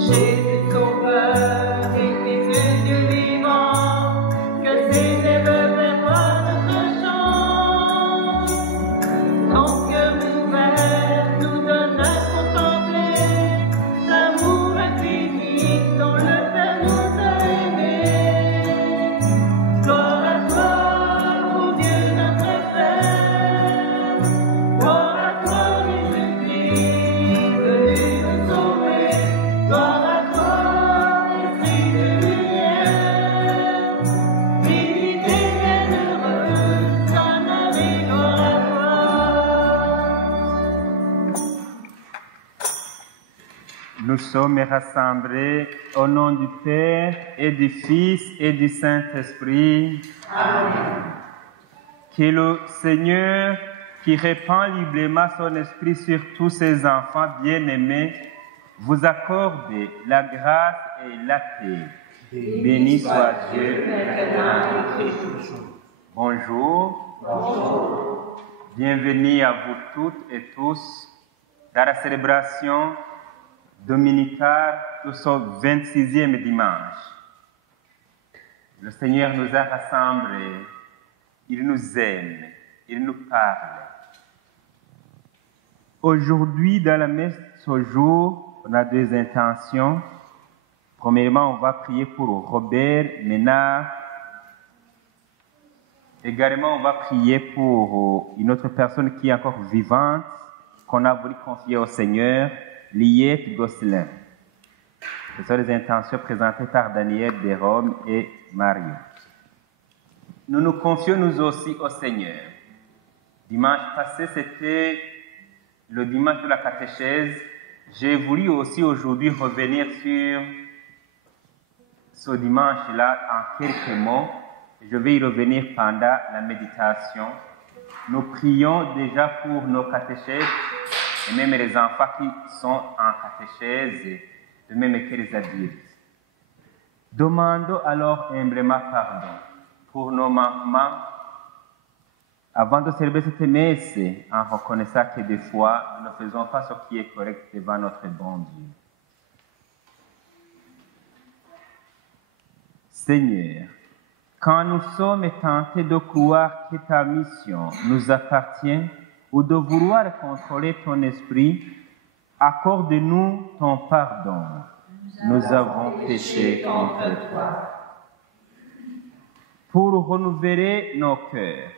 Jésus sauveur et Jésus Dieu vivant, que s'élève vers toi notre chant. Ton cœur ouvert nous donne à contempler l'amour infini dont le Père nous a aimés. Gloire à toi, ô Dieu notre Père. Gloire à toi, Jésus-Christ, venu nous sauver. Gloire à toi, Esprit de lumière. Divinité bienheureuse, Sainte Marie, gloire à toi. Nous sommes rassemblés au nom du Père et du Fils et du Saint-Esprit. Amen. Que le Seigneur, qui répand librement son esprit sur tous ses enfants bien-aimés, vous accorde la grâce et la paix. Béni soit Dieu maintenant et toujours. Bonjour. Bonjour. Bienvenue à vous toutes et tous dans la célébration dominicale de ce 26e dimanche. Le Seigneur nous a rassemblés, il nous aime, il nous parle. Aujourd'hui, dans la messe ce jour, on a deux intentions. Premièrement, on va prier pour Robert Ménard. Également, on va prier pour une autre personne qui est encore vivante, qu'on a voulu confier au Seigneur, Liette Gosselin. Ce sont les intentions présentées par Daniel de Rome et Mario. Nous nous confions nous aussi au Seigneur. Dimanche passé, c'était le dimanche de la catéchèse. J'ai voulu aussi aujourd'hui revenir sur ce dimanche-là en quelques mots. Je vais y revenir pendant la méditation. Nous prions déjà pour nos catéchèses et même les enfants qui sont en catéchèse, de même que les adultes. Demandons alors humblement pardon pour nos manquements avant de célébrer cette messe en reconnaissant que des fois nous ne faisons pas ce qui est correct devant notre bon Dieu. Seigneur, quand nous sommes tentés de croire que ta mission nous appartient ou de vouloir contrôler ton esprit, accorde-nous ton pardon. Nous avons péché contre toi. Pour renouveler nos cœurs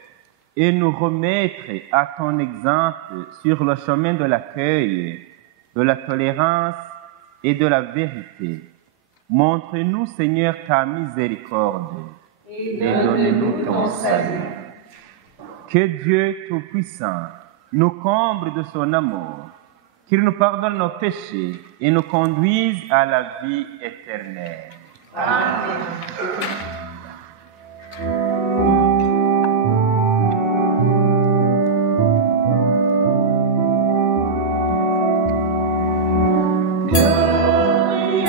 et nous remettre à ton exemple sur le chemin de l'accueil, de la tolérance et de la vérité, montre-nous, Seigneur, ta miséricorde et donne-nous ton salut. Que Dieu Tout-Puissant nous comble de son amour, qu'il nous pardonne nos péchés et nous conduise à la vie éternelle. Amen. Gloria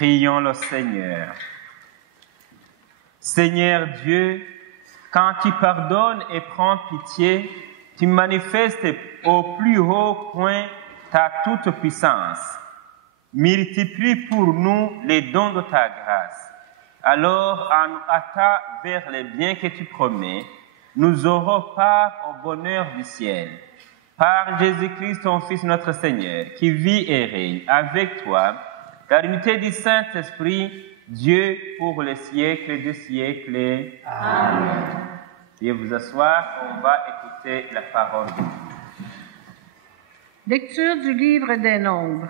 Prions le Seigneur. Seigneur Dieu, quand tu pardonnes et prends pitié, tu manifestes au plus haut point ta toute-puissance. Multiplie pour nous les dons de ta grâce. Alors, en nous hâtant vers les biens que tu promets, nous aurons part au bonheur du ciel. Par Jésus-Christ, ton Fils, notre Seigneur, qui vit et règne avec toi, dans l'unité du Saint-Esprit, Dieu pour les siècles des siècles. Amen. Veuillez vous asseoir, on va écouter la parole de Dieu. Lecture du livre des Nombres.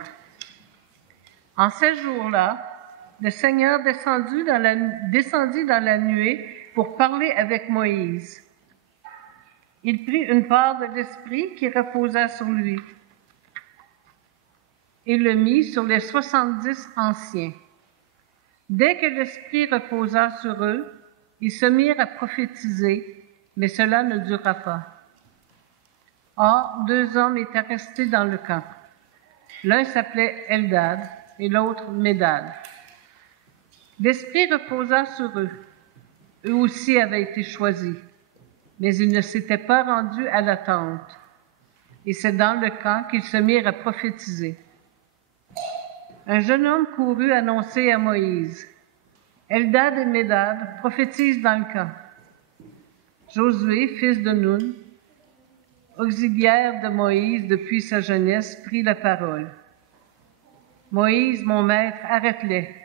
En ces jours-là, le Seigneur descendit dans la nuée pour parler avec Moïse. Il prit une part de l'Esprit qui reposa sur lui et le mit sur les 70 anciens. Dès que l'Esprit reposa sur eux, ils se mirent à prophétiser, mais cela ne dura pas. Or, 2 hommes étaient restés dans le camp. L'un s'appelait Eldad et l'autre Médad. L'Esprit reposa sur eux. Eux aussi avaient été choisis, mais ils ne s'étaient pas rendus à la tente. Et c'est dans le camp qu'ils se mirent à prophétiser. Un jeune homme courut annoncer à Moïse: Eldad et Médad prophétisent dans le camp. Josué, fils de Nun, auxiliaire de Moïse depuis sa jeunesse, prit la parole. Moïse, mon maître, arrête-les.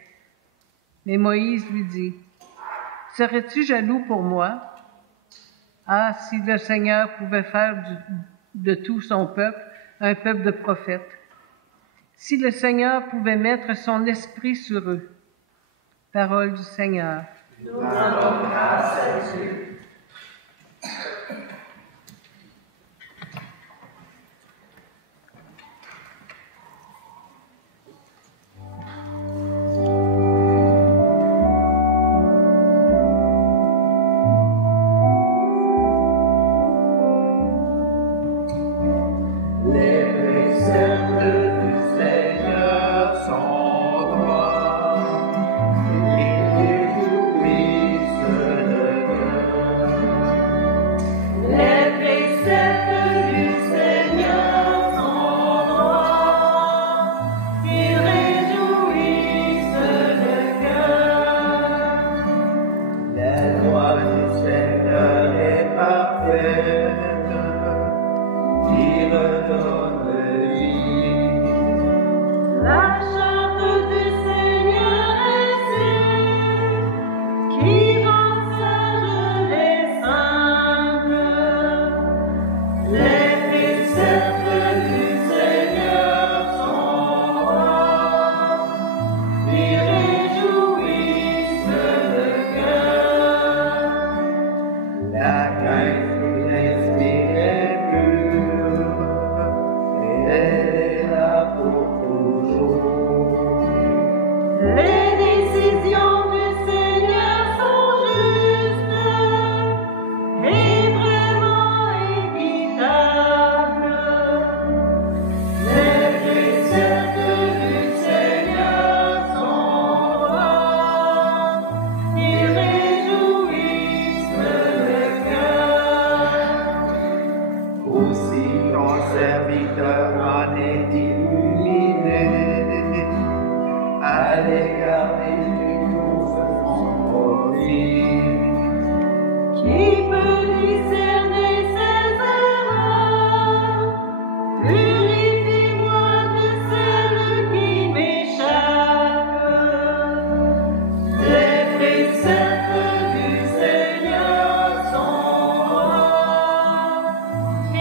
Mais Moïse lui dit: Serais-tu jaloux pour moi? Ah, si le Seigneur pouvait faire de tout son peuple un peuple de prophètes. Si le Seigneur pouvait mettre son esprit sur eux. Parole du Seigneur. Nous rendons grâce à Dieu.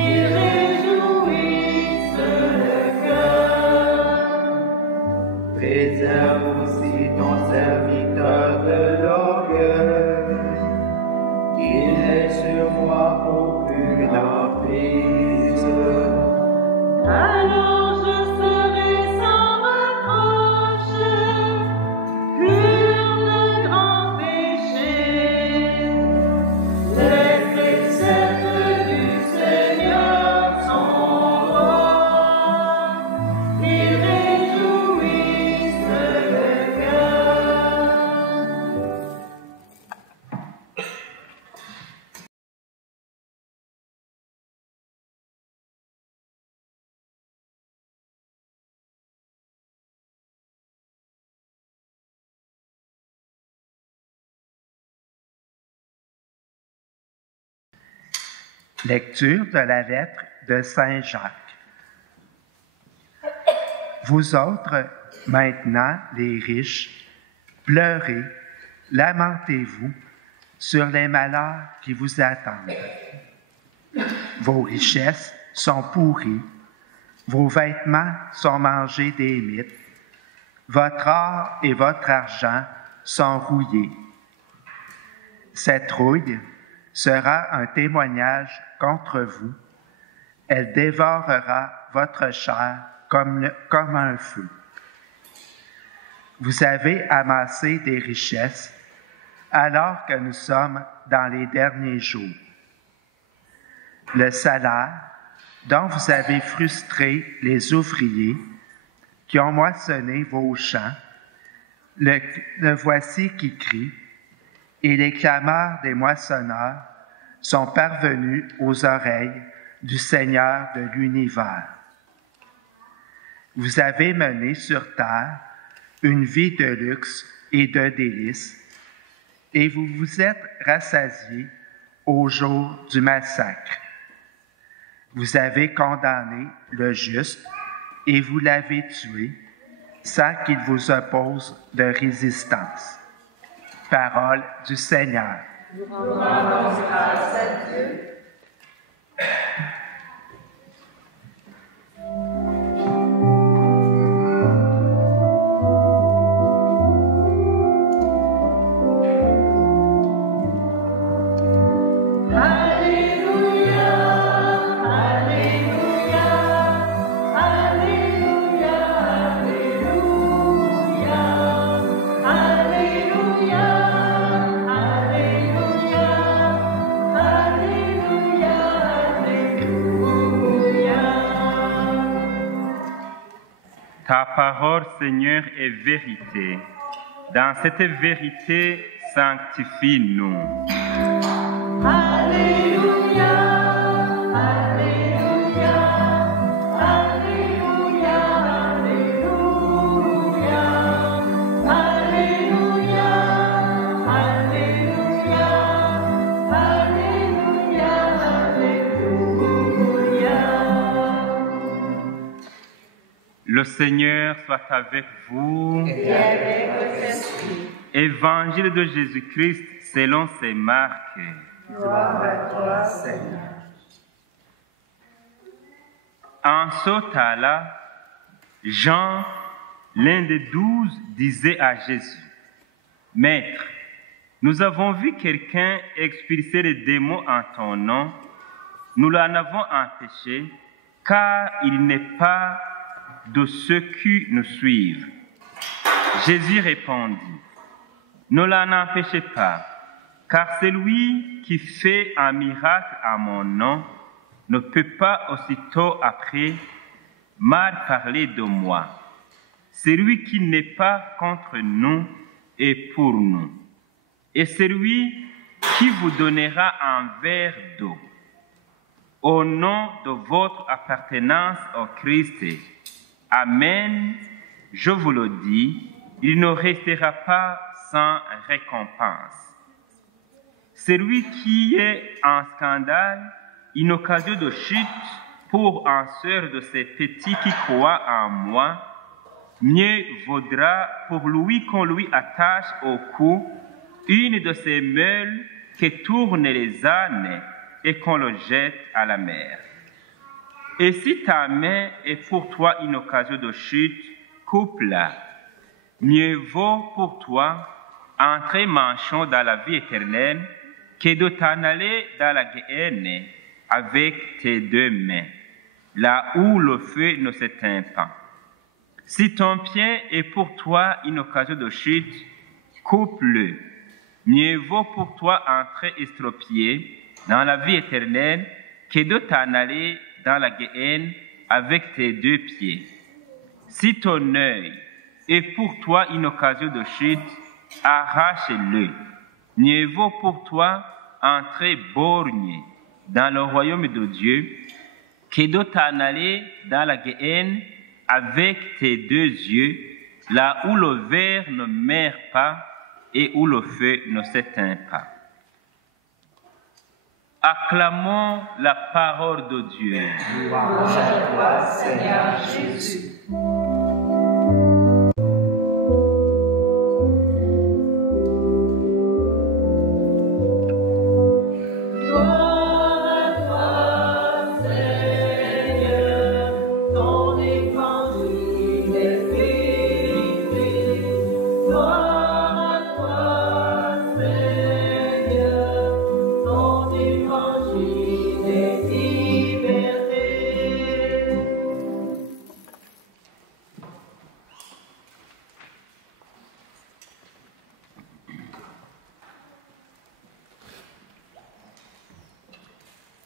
Ils réjouissent Lecture de la lettre de Saint Jacques. Vous autres, maintenant, les riches, pleurez, lamentez-vous sur les malheurs qui vous attendent. Vos richesses sont pourries, vos vêtements sont mangés des mites, votre or et votre argent sont rouillés. Cette rouille sera un témoignage contre vous. Elle dévorera votre chair comme un feu. Vous avez amassé des richesses alors que nous sommes dans les derniers jours. Le salaire dont vous avez frustré les ouvriers qui ont moissonné vos champs, le voici qui crie, et les clameurs des moissonneurs sont parvenus aux oreilles du Seigneur de l'univers. Vous avez mené sur terre une vie de luxe et de délices, et vous vous êtes rassasiés au jour du massacre. Vous avez condamné le juste et vous l'avez tué sans qu'il vous oppose de résistance. Parole du Seigneur. Nous rendons grâce à Dieu. Ta parole, Seigneur, est vérité. Dans cette vérité, sanctifie-nous. Alléluia, Alléluia, Alléluia, Alléluia, Alléluia, Alléluia, Alléluia, Alléluia. Le Seigneur soit avec vous. Et avec votre esprit. Évangile de Jésus-Christ selon saint Marc. Gloire à toi, Seigneur. En ce temps-là, Jean, l'un des 12, disait à Jésus, « Maître, nous avons vu quelqu'un expulser les démons en ton nom. Nous l'en avons empêché, car il n'est pas de ceux qui nous suivent. » Jésus répondit, « Ne l'en empêchez pas, car celui qui fait un miracle à mon nom ne peut pas aussitôt après mal parler de moi. Celui qui n'est pas contre nous est pour nous. Et celui qui vous donnera un verre d'eau, au nom de votre appartenance au Christ, Amen, je vous le dis, il ne restera pas sans récompense. Celui qui est un scandale, une occasion de chute pour un seul de ces petits qui croient en moi, mieux vaudra pour lui qu'on lui attache au cou une de ces meules qui tournent les ânes et qu'on le jette à la mer. Et si ta main est pour toi une occasion de chute, coupe-la. Mieux vaut pour toi entrer manchon dans la vie éternelle que de t'en aller dans la Guéhenne avec tes deux mains, là où le feu ne s'éteint pas. Si ton pied est pour toi une occasion de chute, coupe-le. Mieux vaut pour toi entrer estropié dans la vie éternelle que de t'en aller dans la Guéhenne avec tes deux pieds. Si ton œil est pour toi une occasion de chute, arrache-le. Mieux vaut pour toi entrer borgne dans le royaume de Dieu que de t'en aller dans la Guéhenne avec tes deux yeux, là où le ver ne meurt pas et où le feu ne s'éteint pas. Acclamons la parole de Dieu. Louange à toi, Seigneur Jésus.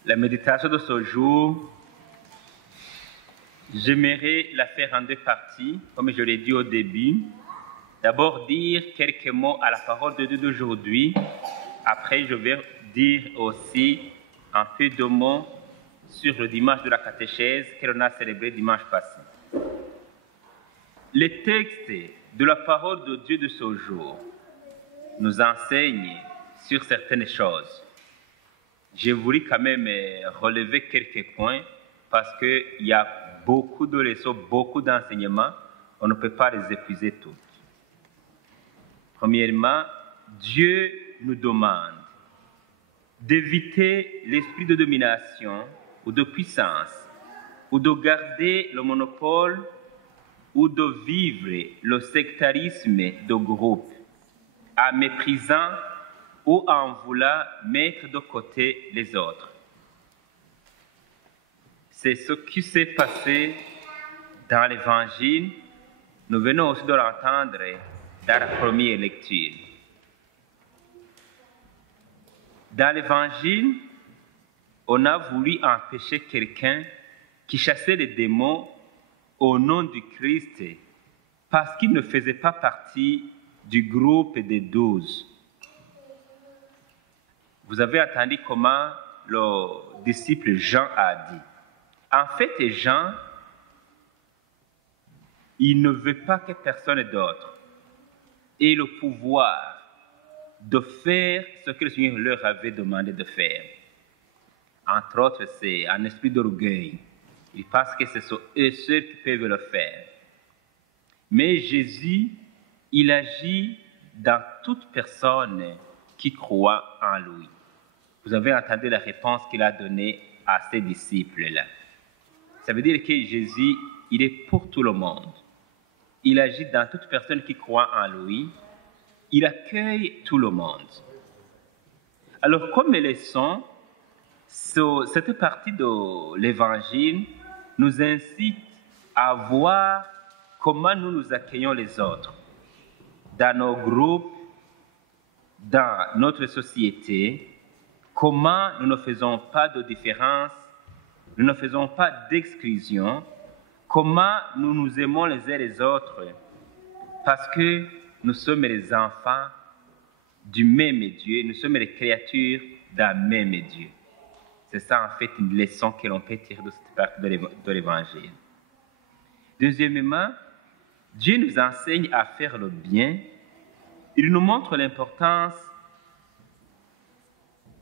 La méditation de ce jour, j'aimerais la faire en deux parties, comme je l'ai dit au début. D'abord, dire quelques mots à la parole de Dieu d'aujourd'hui. Après, je vais dire aussi un peu de mots sur le dimanche de la catéchèse que l'on a célébré dimanche passé. Les textes de la parole de Dieu de ce jour nous enseignent sur certaines choses. J'ai voulu quand même relever quelques points parce qu'il y a beaucoup de leçons, beaucoup d'enseignements. On ne peut pas les épuiser toutes. Premièrement, Dieu nous demande d'éviter l'esprit de domination ou de puissance, ou de garder le monopole, ou de vivre le sectarisme de groupe, en méprisant ou en voulant mettre de côté les autres. C'est ce qui s'est passé dans l'Évangile. Nous venons aussi de l'entendre dans la première lecture. Dans l'Évangile, on a voulu empêcher quelqu'un qui chassait les démons au nom du Christ parce qu'il ne faisait pas partie du groupe des 12. Vous avez entendu comment le disciple Jean a dit. En fait, Jean, il ne veut pas que personne d'autre ait le pouvoir de faire ce que le Seigneur leur avait demandé de faire. Entre autres, c'est un esprit d'orgueil. Il pense que ce sont eux seuls qui peuvent le faire. Mais Jésus, il agit dans toute personne qui croit en lui. Vous avez entendu la réponse qu'il a donnée à ses disciples-là. Ça veut dire que Jésus, il est pour tout le monde. Il agit dans toute personne qui croit en lui. Il accueille tout le monde. Alors, comme leçon, cette partie de l'Évangile nous incite à voir comment nous nous accueillons les autres dans nos groupes, dans notre société, comment nous ne faisons pas de différence, nous ne faisons pas d'exclusion, comment nous nous aimons les uns les autres, parce que nous sommes les enfants du même Dieu, nous sommes les créatures d'un même Dieu. C'est ça en fait une leçon que l'on peut tirer de cette partie de l'Évangile. Deuxièmement, Dieu nous enseigne à faire le bien. Il nous montre l'importance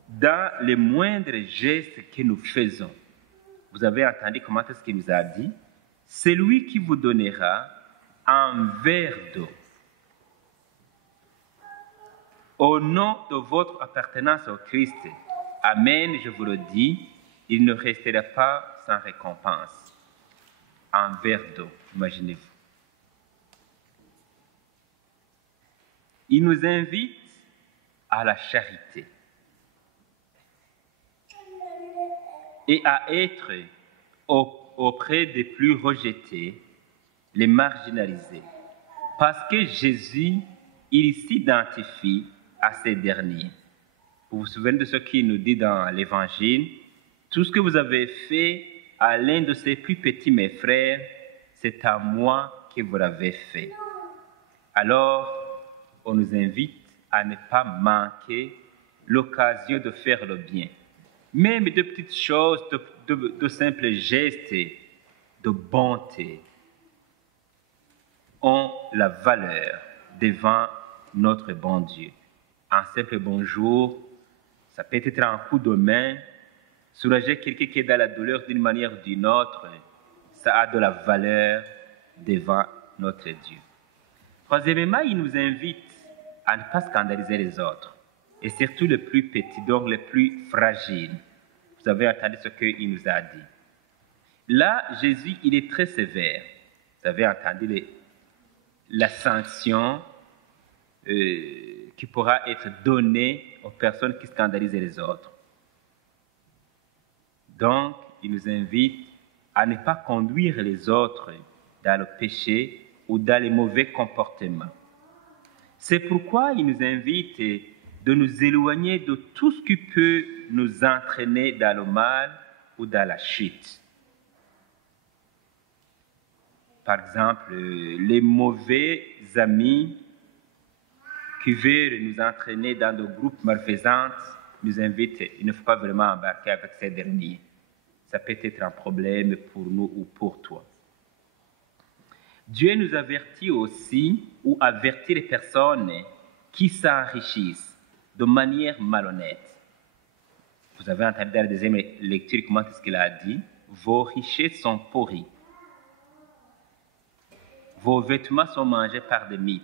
dans les moindres gestes que nous faisons. Vous avez entendu comment est-ce qu'il nous a dit? C'est lui qui vous donnera un verre d'eau. Au nom de votre appartenance au Christ, Amen, je vous le dis, il ne restera pas sans récompense. Un verre d'eau, imaginez-vous. Il nous invite à la charité et à être auprès des plus rejetés, les marginalisés, parce que Jésus, il s'identifie à ces derniers. Vous vous souvenez de ce qu'il nous dit dans l'Évangile? Tout ce que vous avez fait à l'un de ces plus petits, mes frères, c'est à moi que vous l'avez fait. Alors, on nous invite à ne pas manquer l'occasion de faire le bien. Même de petites choses, de simples gestes de bonté ont la valeur devant notre bon Dieu. Un simple bonjour, Ça peut être un coup de main, soulager quelqu'un qui est dans la douleur d'une manière ou d'une autre. Ça a de la valeur devant notre Dieu. Troisièmement, il nous invite à ne pas scandaliser les autres, et surtout les plus petits, donc les plus fragiles. Vous avez entendu ce qu'il nous a dit. Là, Jésus, il est très sévère. Vous avez entendu la sanction qui pourra être donnée aux personnes qui scandalisent les autres. Donc, il nous invite à ne pas conduire les autres dans le péché ou dans les mauvais comportements. C'est pourquoi il nous invite de nous éloigner de tout ce qui peut nous entraîner dans le mal ou dans la chute. Par exemple, les mauvais amis qui veulent nous entraîner dans des groupes malfaisants nous invitent, il ne faut pas vraiment embarquer avec ces derniers. Ça peut être un problème pour nous ou pour toi. Dieu nous avertit aussi ou avertit les personnes qui s'enrichissent de manière malhonnête. Vous avez entendu dans la deuxième lecture comment est-ce qu'il a dit? Vos richesses sont pourries. Vos vêtements sont mangés par des mythes.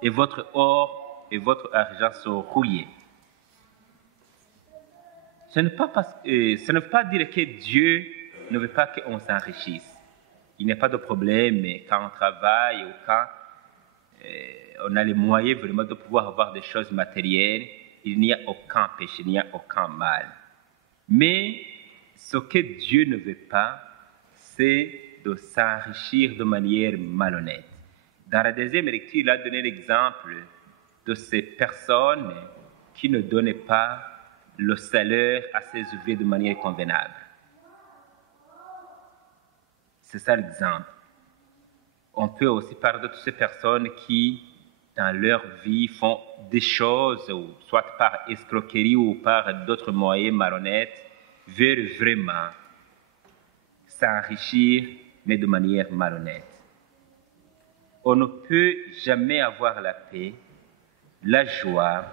Et votre or et votre argent sont rouillés. Ce ne veut pas dire que Dieu ne veut pas qu'on s'enrichisse. Il n'y a pas de problème quand on travaille ou quand on a les moyens vraiment de pouvoir avoir des choses matérielles. Il n'y a aucun péché, il n'y a aucun mal. Mais ce que Dieu ne veut pas, c'est de s'enrichir de manière malhonnête. Dans la deuxième lecture, il a donné l'exemple de ces personnes qui ne donnaient pas le salaire à ses ouvriers de manière convenable. C'est ça l'exemple. On peut aussi parler de toutes ces personnes qui, dans leur vie, font des choses, soit par escroquerie ou par d'autres moyens malhonnêtes, veulent vraiment s'enrichir, mais de manière malhonnête. On ne peut jamais avoir la paix, la joie,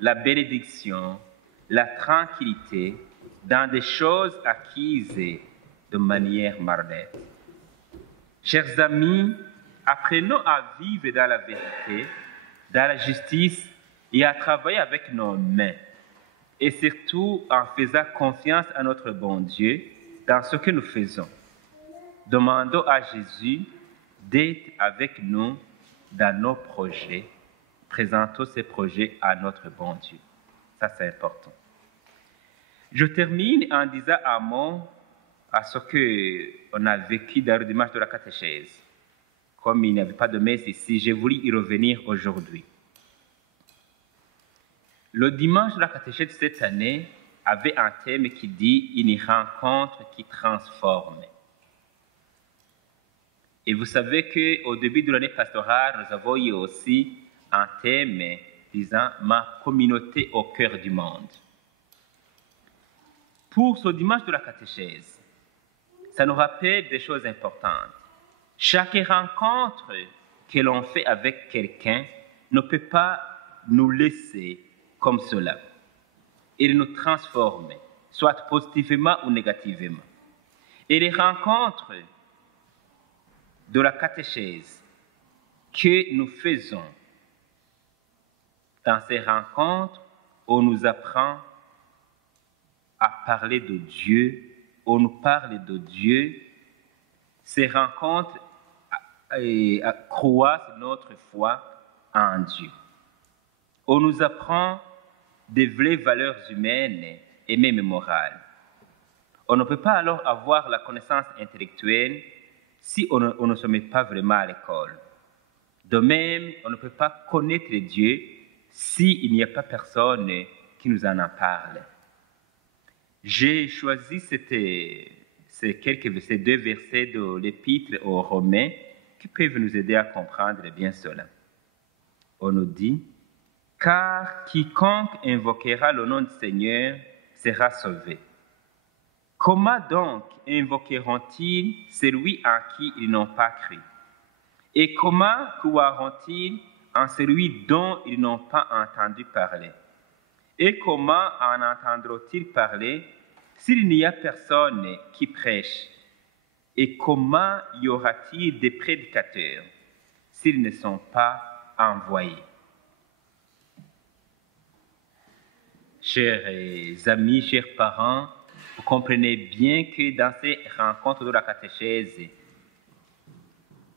la bénédiction, la tranquillité dans des choses acquises de manière malhonnête. Chers amis, apprenons à vivre dans la vérité, dans la justice et à travailler avec nos mains. Et surtout en faisant confiance à notre bon Dieu dans ce que nous faisons. Demandons à Jésus d'être avec nous dans nos projets. Présentons ces projets à notre bon Dieu. Ça, c'est important. Je termine en disant un mot à ce qu'on a vécu dans le dimanche de la catéchèse. Comme il n'y avait pas de messe ici, j'ai voulu y revenir aujourd'hui. Le dimanche de la catéchèse de cette année avait un thème qui dit « Une rencontre qui transforme ». Et vous savez qu'au début de l'année pastorale, nous avons eu aussi un thème disant « Ma communauté au cœur du monde ». Pour ce dimanche de la catéchèse, ça nous rappelle des choses importantes. Chaque rencontre que l'on fait avec quelqu'un ne peut pas nous laisser comme cela. Il nous transforme, soit positivement ou négativement. Et les rencontres de la catéchèse que nous faisons, dans ces rencontres, on nous apprend à parler de Dieu, on nous parle de Dieu. Ces rencontres croissent notre foi en Dieu. On nous apprend des vraies valeurs humaines et même morales. On ne peut pas alors avoir la connaissance intellectuelle si on ne se met pas vraiment à l'école. De même, on ne peut pas connaître Dieu s'il n'y a pas personne qui nous en parle. J'ai choisi ces deux versets de l'Épître aux Romains qui peuvent nous aider à comprendre bien cela. On nous dit « Car quiconque invoquera le nom du Seigneur sera sauvé. Comment donc invoqueront-ils celui en qui ils n'ont pas cru? Et comment croiront-ils en celui dont ils n'ont pas entendu parler? Et comment en entendront-ils parler s'il n'y a personne qui prêche? Et comment y aura-t-il des prédicateurs s'ils ne sont pas envoyés? Chers amis, chers parents, vous comprenez bien que dans ces rencontres de la catéchèse,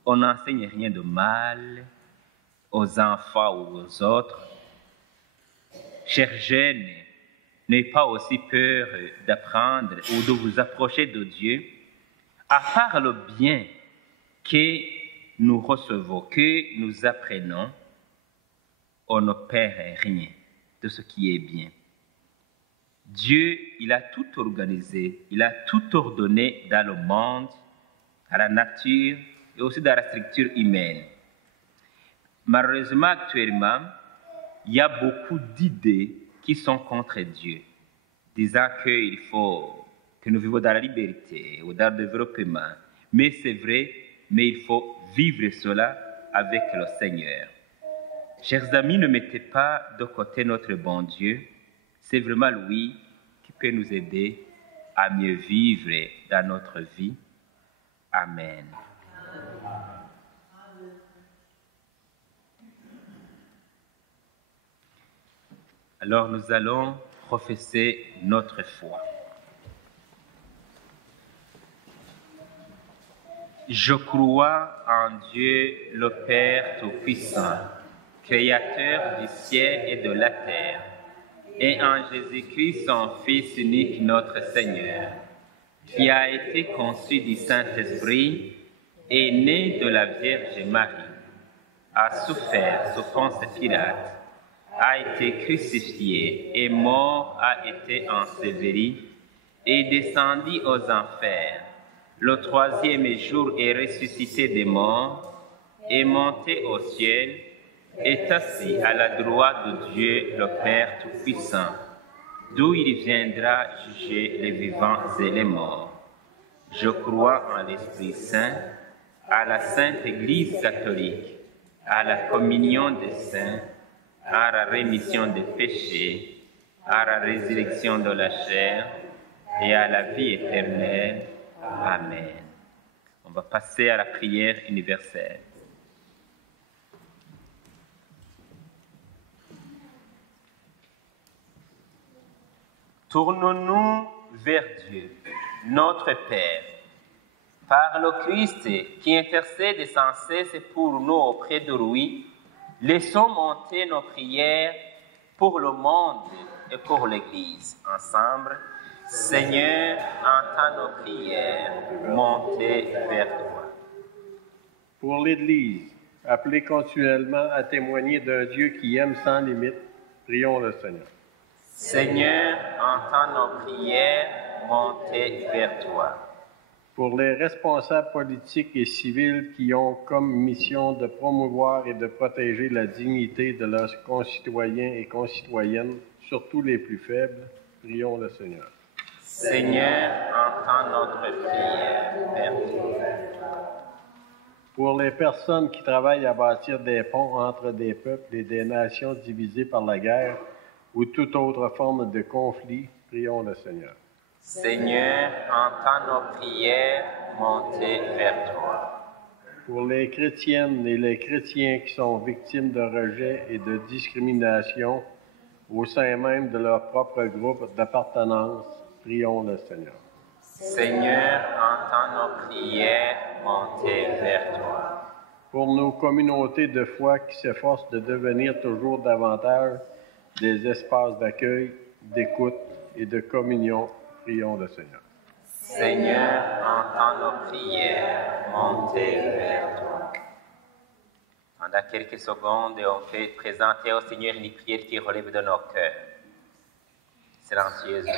on n'enseigne rien de mal aux enfants ou aux autres. Chers jeunes, n'ayez pas aussi peur d'apprendre ou de vous approcher de Dieu, à part le bien que nous recevons, que nous apprenons, on ne perd rien de ce qui est bien. Dieu, il a tout organisé, il a tout ordonné dans le monde, à la nature et aussi dans la structure humaine. Malheureusement, actuellement, il y a beaucoup d'idées qui sont contre Dieu, disant qu'il faut que nous vivions dans la liberté ou dans le développement. Mais c'est vrai, mais il faut vivre cela avec le Seigneur. Chers amis, ne mettez pas de côté notre bon Dieu. C'est vraiment lui qui peut nous aider à mieux vivre dans notre vie. Amen. Alors nous allons professer notre foi. Je crois en Dieu le Père Tout-Puissant, Créateur du ciel et de la terre, et en Jésus-Christ, son Fils unique, notre Seigneur, qui a été conçu du Saint-Esprit et né de la Vierge Marie, a souffert sous Ponce Pilate, a été crucifié et mort, a été enseveli et descendu aux enfers. Le troisième jour est ressuscité des morts, est monté au ciel, est assis à la droite de Dieu le Père Tout-Puissant, d'où il viendra juger les vivants et les morts. Je crois en l'Esprit Saint, à la Sainte Église catholique, à la communion des saints, à la rémission des péchés, à la résurrection de la chair et à la vie éternelle. Amen. On va passer à la prière universelle. Tournons-nous vers Dieu, notre Père, par le Christ qui intercède sans cesse pour nous auprès de lui. Laissons monter nos prières pour le monde et pour l'Église. Ensemble, Seigneur, entends nos prières, montez vers toi. Pour l'Église, appelée continuellement à témoigner d'un Dieu qui aime sans limite, prions le Seigneur. Seigneur, entends nos prières, montez vers toi. Pour les responsables politiques et civils qui ont comme mission de promouvoir et de protéger la dignité de leurs concitoyens et concitoyennes, surtout les plus faibles, prions le Seigneur. Seigneur, entends notre prière, vers toi. Pour les personnes qui travaillent à bâtir des ponts entre des peuples et des nations divisées par la guerre ou toute autre forme de conflit, prions le Seigneur. Seigneur, entends nos prières, montez vers toi. Pour les chrétiennes et les chrétiens qui sont victimes de rejet et de discrimination au sein même de leur propre groupe d'appartenance, prions le Seigneur. Seigneur, entends nos prières, montez vers toi. Pour nos communautés de foi qui s'efforcent de devenir toujours davantage des espaces d'accueil, d'écoute et de communion, prions le Seigneur. Seigneur, entends nos prières, montez vers toi. Pendant quelques secondes, on fait présenter au Seigneur une prière qui relève de nos cœurs, silencieusement.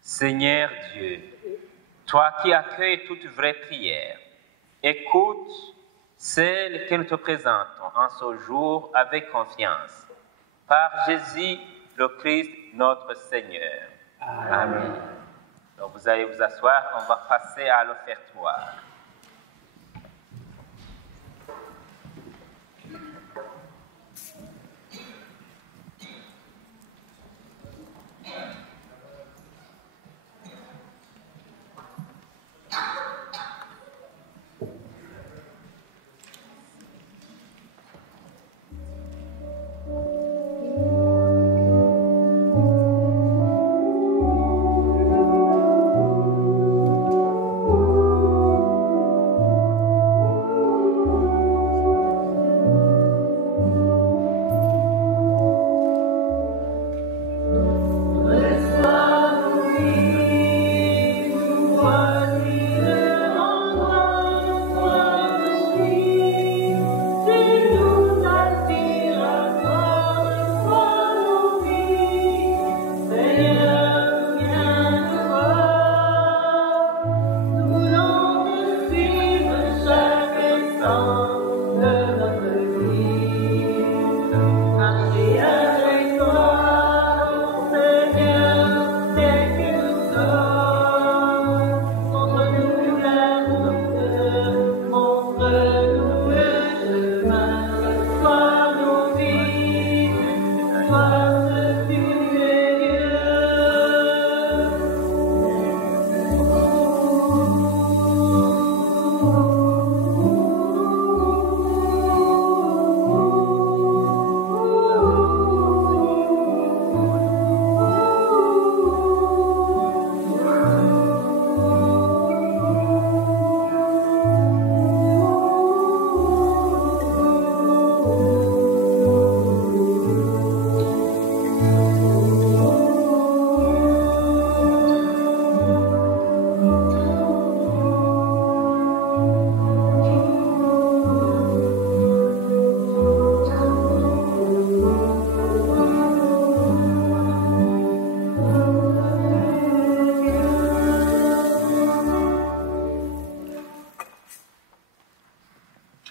Seigneur Dieu, toi qui accueilles toute vraie prière, écoute celle que nous te présentons en ce jour avec confiance. Par Jésus le Christ, notre Seigneur. Amen. Donc vous allez vous asseoir, on va passer à l'offertoire.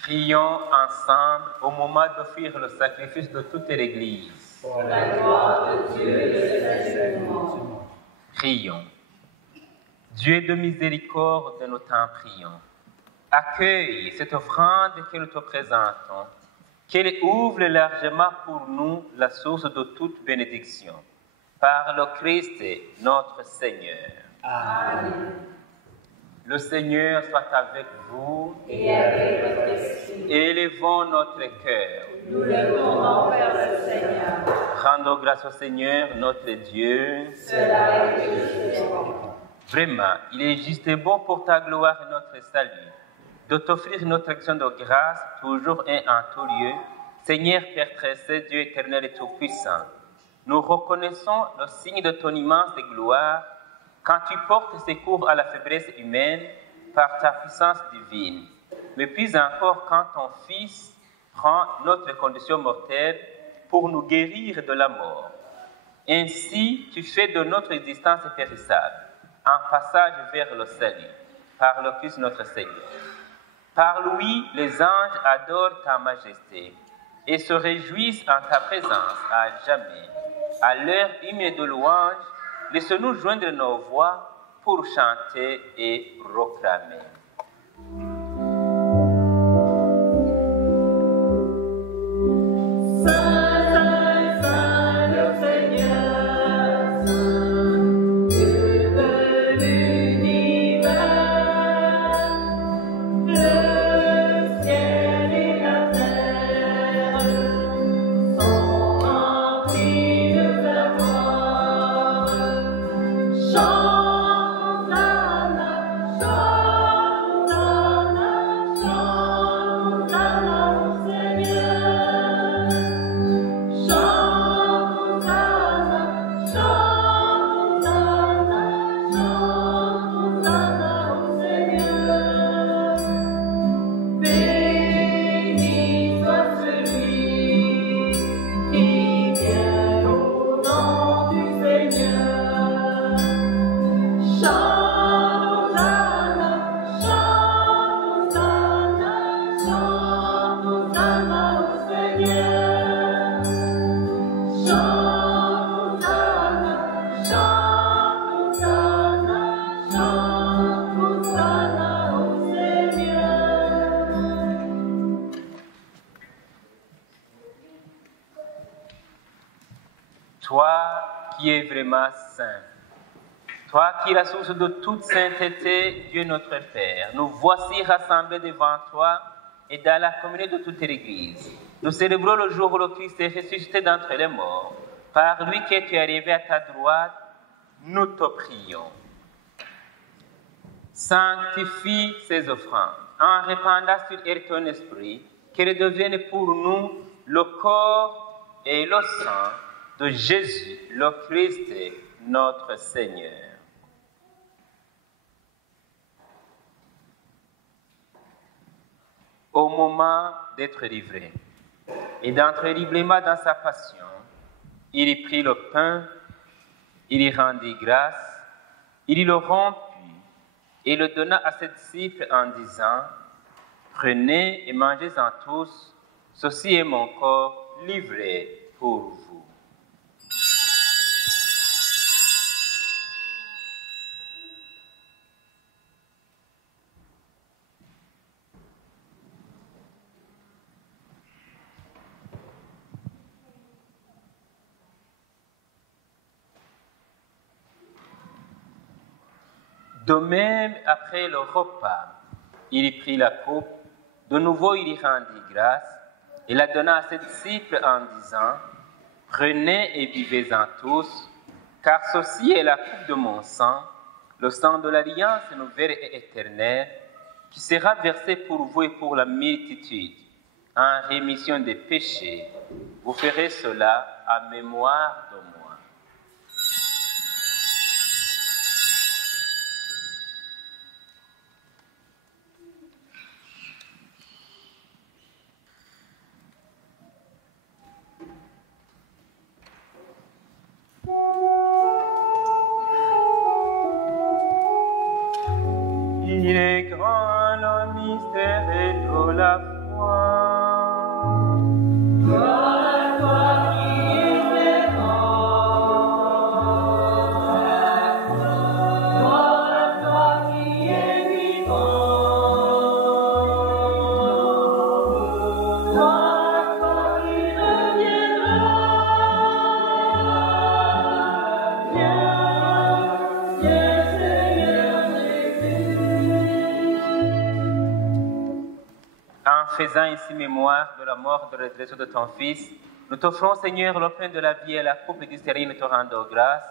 Prions ensemble au moment d'offrir le sacrifice de toute l'Église. Pour la gloire de Dieu et le salut du monde. Prions. Dieu de miséricorde, nous t'en prions. Accueille cette offrande que nous te présentons, qu'elle ouvre largement pour nous la source de toute bénédiction. Par le Christ, notre Seigneur. Amen. Le Seigneur soit avec vous. Et avec votre esprit. Élevons notre cœur. Nous le tournons vers le Seigneur. Rendons grâce au Seigneur, notre Dieu. Cela est juste et bon. Vraiment, il est juste et bon pour ta gloire et notre salut, de t'offrir notre action de grâce, toujours et en tout lieu. Seigneur Père très saint, Dieu éternel et tout-puissant, nous reconnaissons le signe de ton immense gloire quand tu portes secours à la faiblesse humaine par ta puissance divine, mais plus encore quand ton Fils prend notre condition mortelle pour nous guérir de la mort. Ainsi, tu fais de notre existence périssable un passage vers le salut, par le Christ notre Seigneur. Par lui, les anges adorent ta majesté et se réjouissent en ta présence à jamais. À l'heure hymne de louange, laisse-nous joindre nos voix pour chanter et proclamer. Chante, toi qui es vraiment saint, toi qui es la source de toute sainteté, Dieu notre Père, nous voici rassemblés devant toi et dans la communauté de toute l'Église. Nous célébrons le jour où le Christ est ressuscité d'entre les morts. Par lui que tu es arrivé à ta droite, nous te prions. Sanctifie ces offrandes en répandant sur elles ton esprit, qu'elles deviennent pour nous le corps et le sang de Jésus, le Christ, notre Seigneur. Au moment d'être livré et d'entrer librement dans sa passion, il y prit le pain, il y rendit grâce, il y le rompit et le donna à ses disciples en disant, « Prenez et mangez-en tous, ceci est mon corps livré pour vous. » De même, après le repas, il y prit la coupe, de nouveau il y rendit grâce, et la donna à ses disciples en disant, « Prenez et buvez-en tous, car ceci est la coupe de mon sang, le sang de l'alliance nouvelle et éternelle, qui sera versé pour vous et pour la multitude, en rémission des péchés. Vous ferez cela en mémoire de moi. » Il est grand le mystère de la foi. Gloire à toi qui es vivant. Gloire à toi qui es vivant. Gloire à toi qui reviendra. Viens, Seigneur Jésus. En faisant ici mémoire de la mort et de la résurrection de ton Fils, nous t'offrons, Seigneur, le pain de la vie et la coupe du salut, nous te rendons grâce,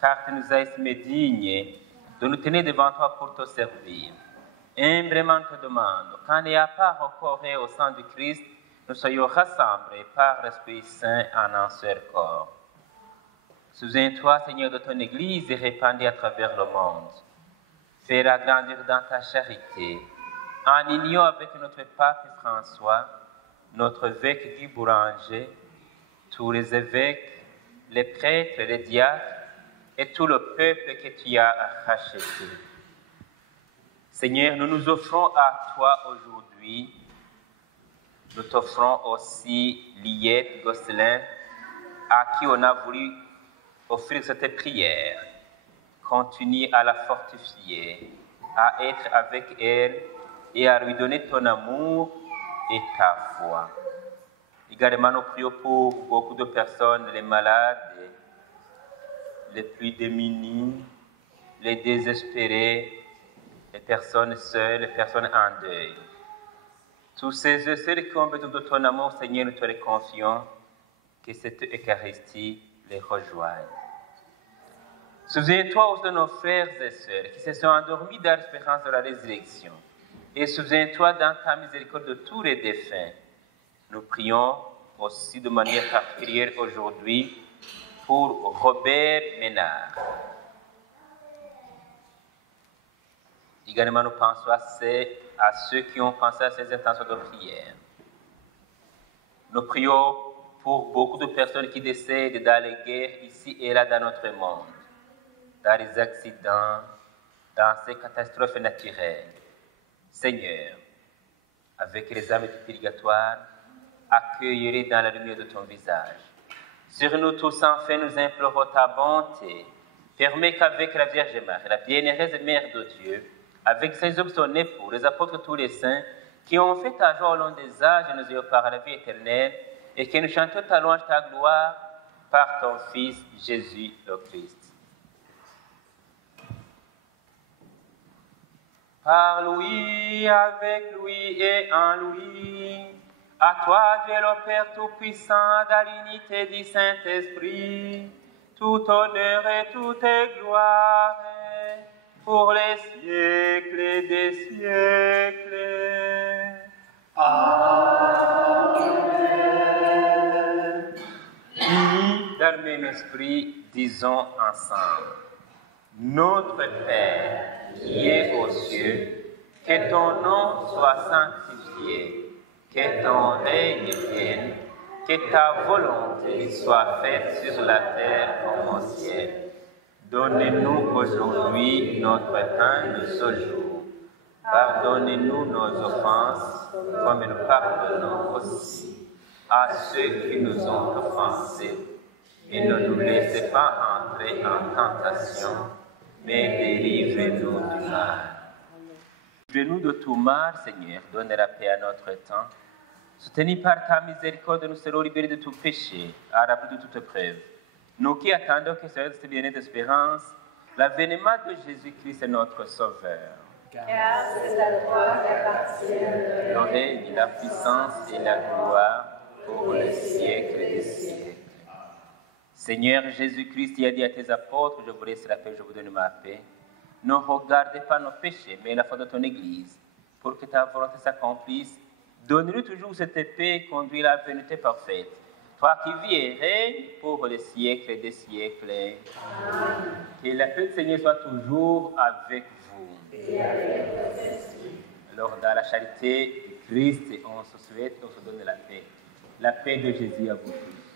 car tu nous as estimés dignes de nous tenir devant toi pour te servir. Humblement te demande, quand il n'y a pas recours au sang du Christ, nous soyons rassemblés par l'Esprit Saint en un seul corps. Souviens-toi, Seigneur, de ton Église et répandue à travers le monde. Fais-la grandir dans ta charité, en union avec notre pape François, notre évêque Guy Boulanger, tous les évêques, les prêtres, les diacres et tout le peuple que tu as racheté. Seigneur, nous nous offrons à toi aujourd'hui. Nous t'offrons aussi Liette Gosselin, à qui on a voulu offrir cette prière. Continue à la fortifier, à être avec elle et à lui donner ton amour et ta foi. Également, nous prions pour beaucoup de personnes, les malades, les plus démunis, les désespérés, les personnes seules, les personnes en deuil. Tous ces et ceux qui ont besoin de ton amour, Seigneur, nous te les confions, que cette Eucharistie les rejoigne. Souviens-toi aussi de nos frères et sœurs qui se sont endormis dans l'espérance de la résurrection. Et souviens-toi dans ta miséricorde de tous les défunts. Nous prions aussi de manière particulière aujourd'hui pour Robert Ménard. Également, nous pensons à ceux qui ont pensé à ces intentions de prière. Nous prions pour beaucoup de personnes qui décèdent dans les guerres ici et là dans notre monde, dans les accidents, dans ces catastrophes naturelles. Seigneur, avec les âmes du purgatoire, accueille-les dans la lumière de ton visage. Sur nous tous, enfin, nous implorons ta bonté. Permets qu'avec la Vierge Marie, la bienheureuse Mère de Dieu, avec ses hommes, son époux, les apôtres, tous les saints, qui ont fait ta joie au long des âges, nous ayons par la vie éternelle, et que nous chantions ta louange, ta gloire, par ton Fils Jésus le Christ. Par lui, avec lui et en lui, à toi Dieu le Père Tout-Puissant, dans l'unité du Saint-Esprit, tout honneur et toute gloire, pour les siècles des siècles. Amen. Unis dans le même esprit, disons ensemble: Notre Père, qui es aux cieux, que ton nom soit sanctifié, que ton règne vienne, que ta volonté soit faite sur la terre comme au ciel. Donne-nous aujourd'hui notre pain de ce jour. Pardonnez-nous nos offenses, comme nous pardonnons aussi à ceux qui nous ont offensés. Et ne nous laissez pas entrer en tentation, mais délivre-nous du mal. Délivre-nous de tout mal, Seigneur, donne la paix à notre temps. Soutenus par ta miséricorde, nous serons libérés de tout péché, à l'abri de toute épreuve. Nous qui attendons que ce cette bien d'espérance, l'avènement de Jésus-Christ est notre Sauveur. Car c'est à toi qu'appartiennent Le règne, la puissance et la gloire pour les siècles des siècles. Seigneur Jésus-Christ, tu as dit à tes apôtres, je vous laisse la paix, je vous donne ma paix. Ne regardez pas nos péchés, mais la foi de ton Église, pour que ta volonté s'accomplisse. Donne-nous toujours cette paix et conduis la vérité parfaite. Toi qui vis et règnes pour les siècles des siècles. Amen. Que la paix du Seigneur soit toujours avec vous. et avec votre esprit. Alors, dans la charité du Christ, on se souhaite, on se donne la paix. La paix de Jésus à vous tous.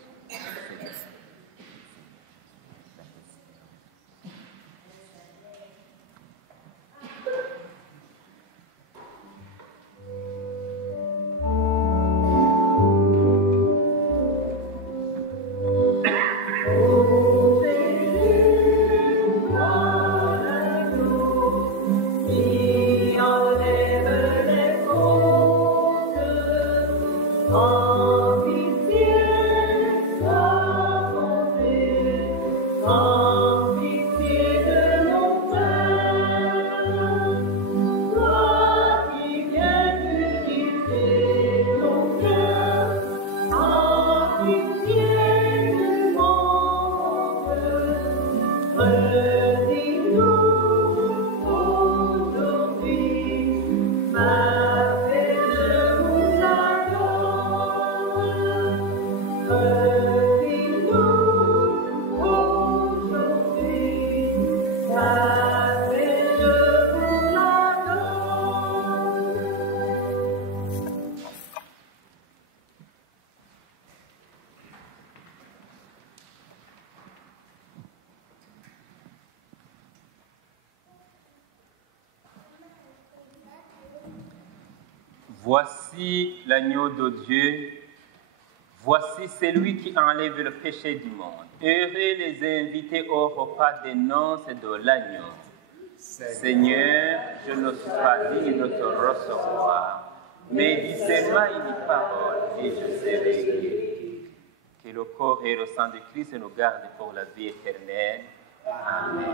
Voici l'agneau de Dieu, voici celui qui enlève le péché du monde. Heureux les invités au repas des noces de l'agneau. Seigneur, je ne suis pas digne de te recevoir, mais dis seulement une parole et je serai guéri. Que le corps et le sang de Christ nous gardent pour la vie éternelle. Amen.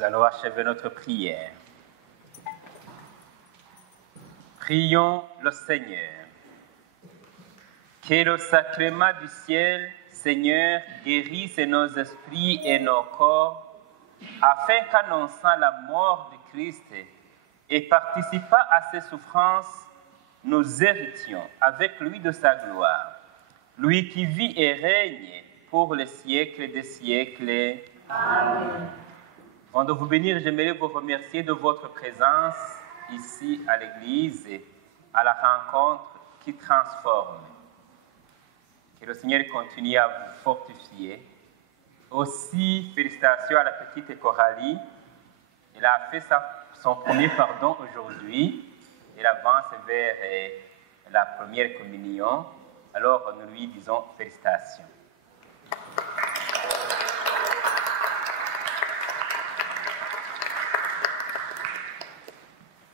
Nous allons achever notre prière. Prions le Seigneur. Que le sacrement du ciel, Seigneur, guérisse nos esprits et nos corps, afin qu'annonçant la mort de Christ et participant à ses souffrances, nous héritions avec lui de sa gloire. Lui qui vit et règne pour les siècles des siècles. Amen. Avant de vous bénir, j'aimerais vous remercier de votre présence ici à l'Église, à la rencontre qui transforme. Que le Seigneur continue à vous fortifier. Aussi, félicitations à la petite Coralie. Elle a fait son premier pardon aujourd'hui. Elle avance vers la première communion. Alors, nous lui disons félicitations.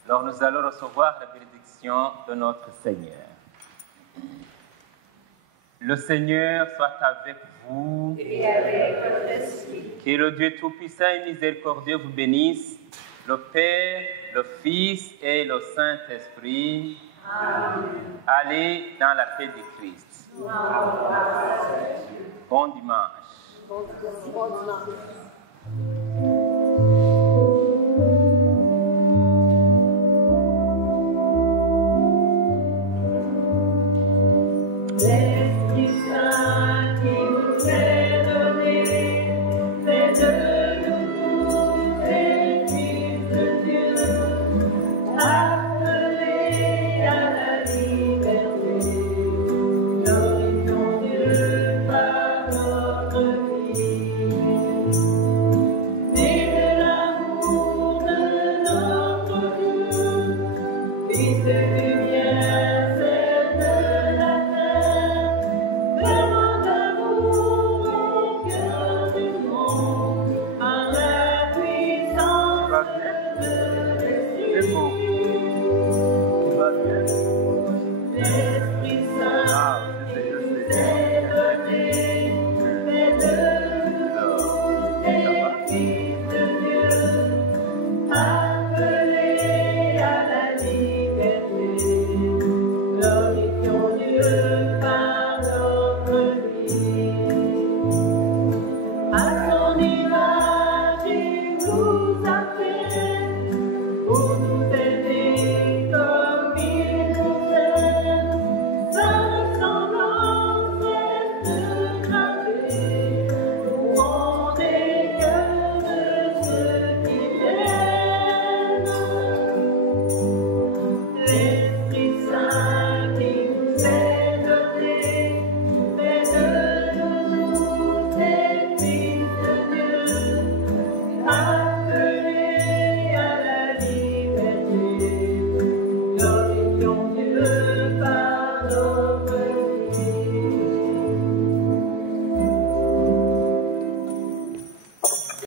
Alors, nous allons recevoir la bénédiction de notre Seigneur. Le Seigneur soit avec vous. Et avec votre esprit. Que le Dieu Tout-Puissant et Miséricordieux vous bénisse, le Père, le Fils et le Saint-Esprit. Amen. Allez dans la paix de Christ. Bon dimanche. Bon dimanche.